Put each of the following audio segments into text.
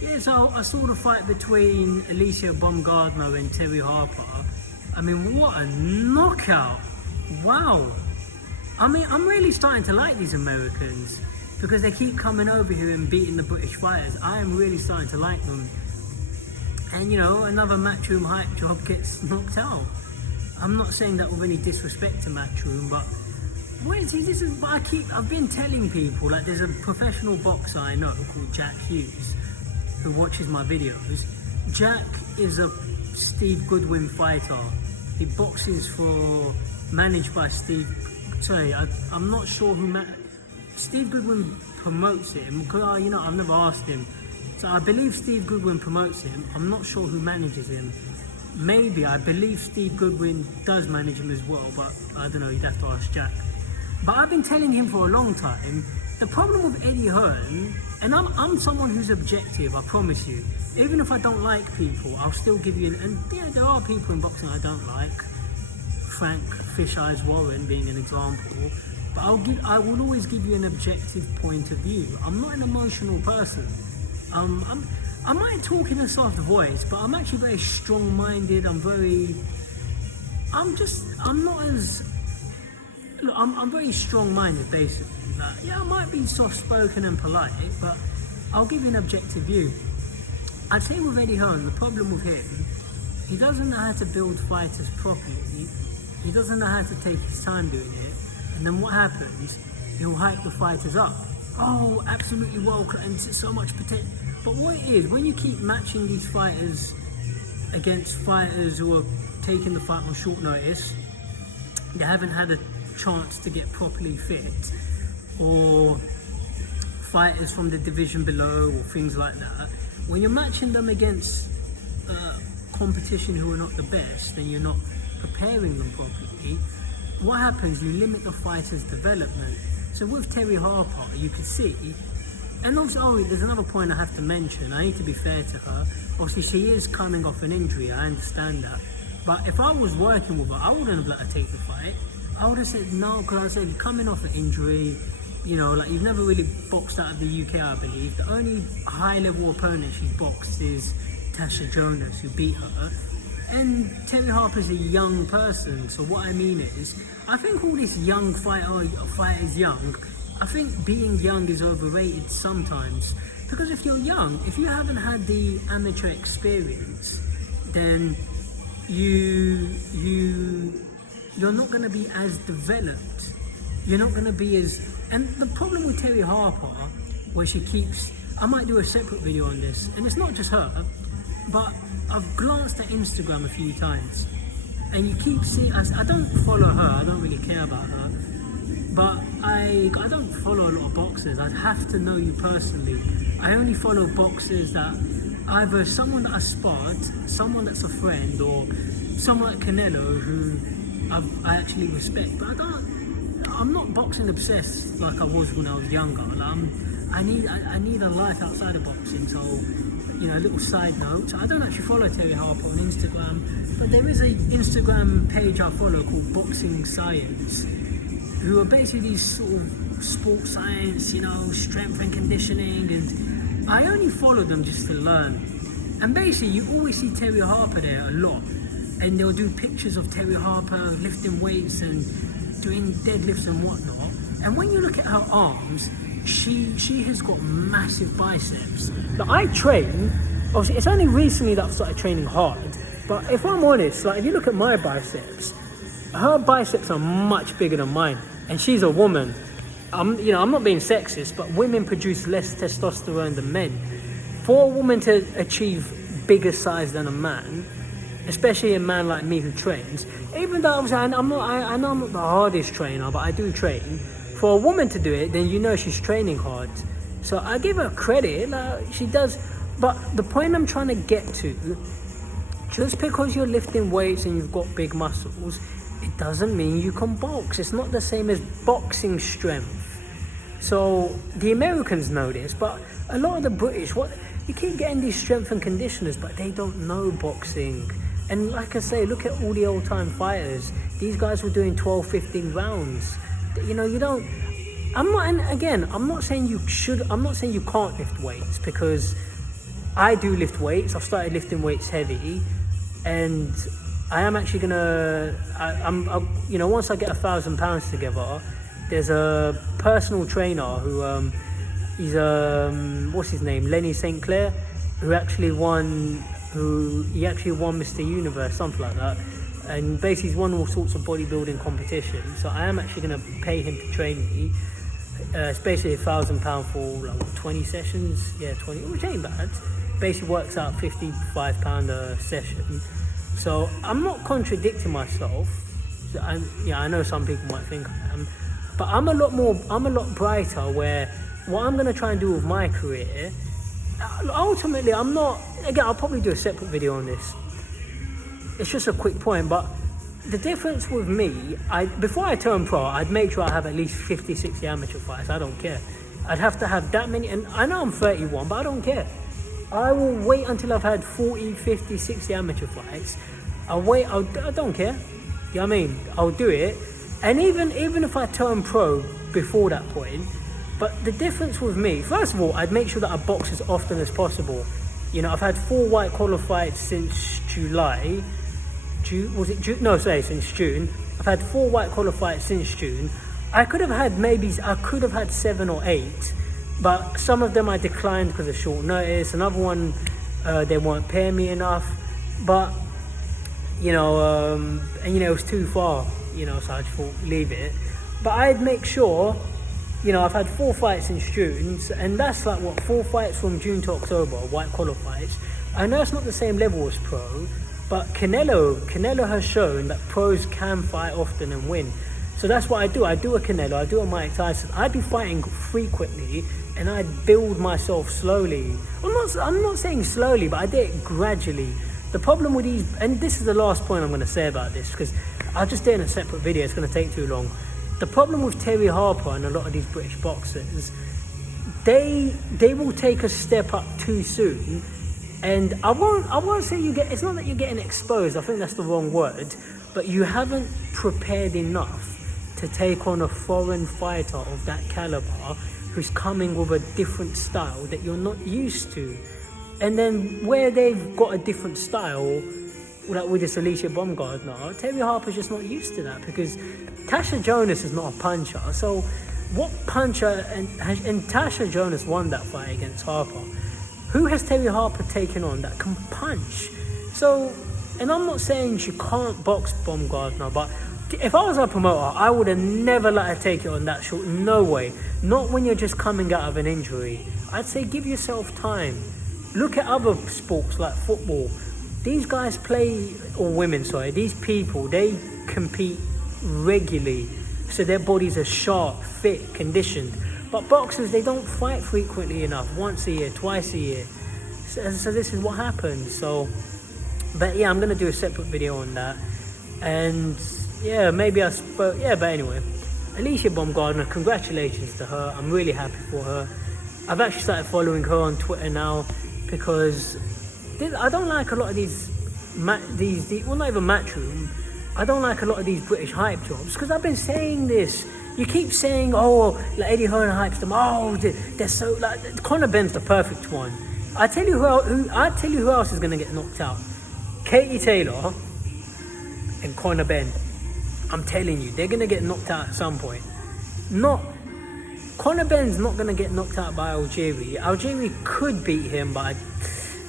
Yeah, so I saw the fight between Alycia Baumgardner and Terri Harper. I mean, what a knockout! Wow. I mean, I'm really starting to like these Americans because they keep coming over here and beating the British fighters. I am really starting to like them. And you know, another Matchroom hype job gets knocked out. I'm not saying that with any disrespect to Matchroom, but wait, see, this is. But I've been telling people, like, there's a professional boxer I know called Jack Hughes who watches my videos. Jack is a Steve Goodwin fighter. He boxes managed by Steve. Sorry, I'm not sure who. Steve Goodwin promotes him because you know, I've never asked him. So I believe Steve Goodwin promotes him. I'm not sure who manages him. Maybe I believe Steve Goodwin does manage him as well, but I don't know. You'd have to ask Jack. But I've been telling him for a long time. The problem with Eddie Hearn, and I'm someone who's objective. I promise you. Even if I don't like people, I'll still give you. And yeah, there are people in boxing I don't like. Frank Fish Eyes Warren being an example. But I will always give you an objective point of view. I'm not an emotional person. I might talk in a soft voice, but I'm actually very strong-minded. I'm very strong-minded, basically. Like, yeah, I might be soft-spoken and polite, but I'll give you an objective view. I'd say with Eddie Hearn, the problem with him, he doesn't know how to build fighters properly. He doesn't know how to take his time doing it. And then what happens? He'll hype the fighters up. Oh, absolutely well, and so much potential. But what it is, when you keep matching these fighters against fighters who are taking the fight on short notice, they haven't had a chance to get properly fit, or fighters from the division below, or things like that. When you're matching them against competition who are not the best, and you're not preparing them properly, what happens? You limit the fighter's development. So with Terri Harper, you could see, and also, there's another point I have to mention. I need to be fair to her. Obviously, she is coming off an injury. I understand that. But if I was working with her, I wouldn't have let her take the fight. I would have said no, because I said, you're coming off an injury. You know, like, you've never really boxed out of the UK, I believe. The only high-level opponent she's boxed is Tasha Jonas, who beat her. And Terri Harper's a young person, so what I mean is, I think all this young fighters young, I think being young is overrated sometimes. Because if you're young, if you haven't had the amateur experience, then you're not going to be as developed. You're not going to be as... And the problem with Terri Harper, where she keeps... I might do a separate video on this, and it's not just her, but I've glanced at Instagram a few times, and you keep seeing... I don't follow her, I don't really care about her, but I don't follow a lot of boxers. I'd have to know you personally. I only follow boxers that either someone that I spot, someone that's a friend, or someone like Canelo who I actually respect. But I'm not boxing obsessed like I was when I was younger. Like, I need a life outside of boxing. So, you know, a little side note. So I don't actually follow Terri Harper on Instagram, but there is a Instagram page I follow called Boxing Science, who are basically these sort of sports science, you know, strength and conditioning, and I only follow them just to learn. And basically, you always see Terri Harper there a lot, and they'll do pictures of Terri Harper lifting weights and doing deadlifts and whatnot. And when you look at her arms, she has got massive biceps. Like, I train, obviously, it's only recently that I've started training hard, but if I'm honest, like, if you look at my biceps, her biceps are much bigger than mine, and she's a woman. I'm not being sexist, but women produce less testosterone than men. For a woman to achieve bigger size than a man, especially a man like me who trains, even though obviously I know I'm not the hardest trainer, but I do train. For a woman to do it, then you know she's training hard. So I give her credit, like, she does. But the point I'm trying to get to, just because you're lifting weights and you've got big muscles, it doesn't mean you can box. It's not the same as boxing strength. So the Americans know this, but a lot of the British, you keep getting these strength and conditioners, but they don't know boxing. And like I say, look at all the old time fighters. These guys were doing 12, 15 rounds. You know, you don't... I'm not saying you can't lift weights, because I do lift weights. I've started lifting weights heavy, and I am actually gonna. Once I get £1,000 together, there's a personal trainer who he's what's his name, Lenny St. Clair, who actually won Mr. Universe, something like that, and basically he's won all sorts of bodybuilding competitions. So I am actually gonna pay him to train me. It's basically £1,000 for like 20 sessions. Yeah, 20, which ain't bad. Basically works out £55 a session. So I'm not contradicting myself. I know some people might think I am, but I'm a lot brighter. Where what I'm gonna try and do with my career, ultimately, I'm not. Again, I'll probably do a separate video on this. It's just a quick point, but the difference with me, before I turn pro, I'd make sure I have at least 50, 60 amateur fights. I don't care. I'd have to have that many, and I know I'm 31, but I don't care. I will wait until I've had 40, 50, 60 amateur fights. I don't care. You know what I mean? I'll do it. And even if I turn pro before that point, but the difference with me, first of all, I'd make sure that I box as often as possible. You know, I've had 4 white collar fights since July. Since June. I've had 4 white collar fights since June. I could have had 7 or 8, but some of them I declined because of short notice. Another one, they weren't paying me enough. But it was too far. So I just thought leave it. But I'd make sure. I've had 4 fights since June, and that's like 4 fights from June to October, white collar fights. I know it's not the same level as pro, but Canelo has shown that pros can fight often and win. So that's what I do. I do a Canelo, I do a Mike Tyson. I'd be fighting frequently, and I'd build myself slowly. I'm not saying slowly, but I did it gradually. The problem with these, and this is the last point I'm going to say about this, because I'll just do it in a separate video, it's going to take too long. The problem with Terri Harper and a lot of these British boxers, they will take a step up too soon, and I won't say it's not that you're getting exposed, I think that's the wrong word, but you haven't prepared enough to take on a foreign fighter of that caliber who's coming with a different style that you're not used to. And then where they've got a different style, like with this Alycia Baumgardner, Terri Harper's just not used to that, because Tasha Jonas is not a puncher. So what puncher, and Tasha Jonas won that fight against Harper. Who has Terri Harper taken on that can punch? So, and I'm not saying she can't box Baumgardner, but if I was a promoter, I would have never let her take it on that short. No way. Not when you're just coming out of an injury. I'd say give yourself time. Look at other sports like football. These guys these people, they compete regularly. So their bodies are sharp, fit, conditioned. But boxers, they don't fight frequently enough. Once a year, twice a year. So this is what happens. But yeah, I'm going to do a separate video on that. And yeah, but anyway. Alycia Baumgardner, congratulations to her. I'm really happy for her. I've actually started following her on Twitter now, because I don't like a lot of these not even Matchroom. I don't like a lot of these British hype jobs, because I've been saying this. You keep saying, like Eddie Hearn hypes them. They're so like Conor Benn's the perfect one. I tell you who else is gonna get knocked out. Katie Taylor and Conor Benn. I'm telling you, they're gonna get knocked out at some point. Conor Benn's not gonna get knocked out by Algieri. Algieri could beat him, but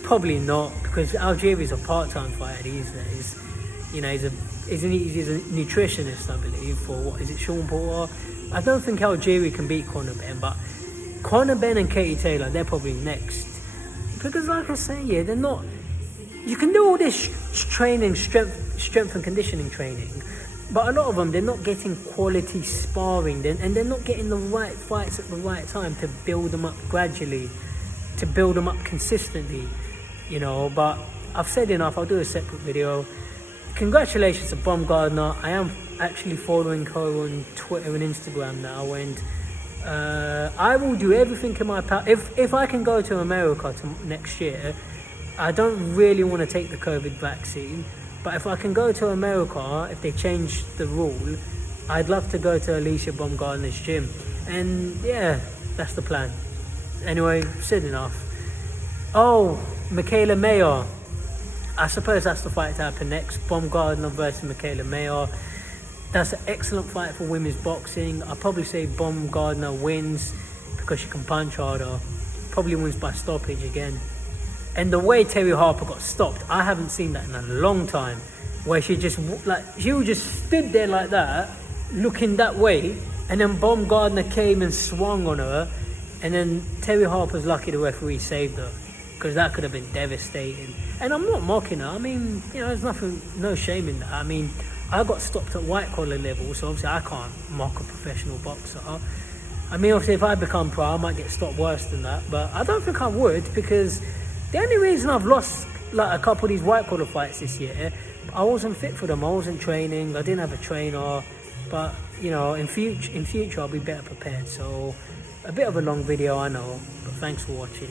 probably not, because Algieri's a part-time fighter these days. He's a nutritionist, I believe, for Sean Porter. I don't think Algieri can beat Conor Benn, but Conor Benn and Katie Taylor, they're probably next. Because like I say, they're not. You can do all this training, strength and conditioning training, but a lot of them, they're not getting quality sparring, and they're not getting the right fights at the right time to build them up gradually, to build them up consistently, But I've said enough. I'll do a separate video. Congratulations to Baumgardner. I am actually following her on Twitter and Instagram now, and I will do everything in my power. If I can go to America next year, I don't really want to take the COVID vaccine, but if I can go to America, if they change the rule, I'd love to go to Alycia Baumgardner's gym. And yeah, that's the plan. Anyway, said enough. Oh, Michaela Mayer. I suppose that's the fight to happen next. Baumgardner versus Michaela Mayer. That's an excellent fight for women's boxing. I'll probably say Baumgardner wins because she can punch harder. Probably wins by stoppage again. And the way Terri Harper got stopped, I haven't seen that in a long time. Where she just stood there like that, looking that way, and then Baumgardner came and swung on her, and then Terri Harper's lucky the referee saved her, because that could have been devastating. And I'm not mocking her. I mean, you know, there's nothing, no shame in that. I mean, I got stopped at white collar level, so obviously I can't mock a professional boxer. I mean, obviously if I become pro, I might get stopped worse than that, but I don't think I would, because the only reason I've lost like a couple of these white collar fights this year, I wasn't fit for them. I wasn't training. I didn't have a trainer. But you know, in future I'll be better prepared. So a bit of a long video, I know, but thanks for watching.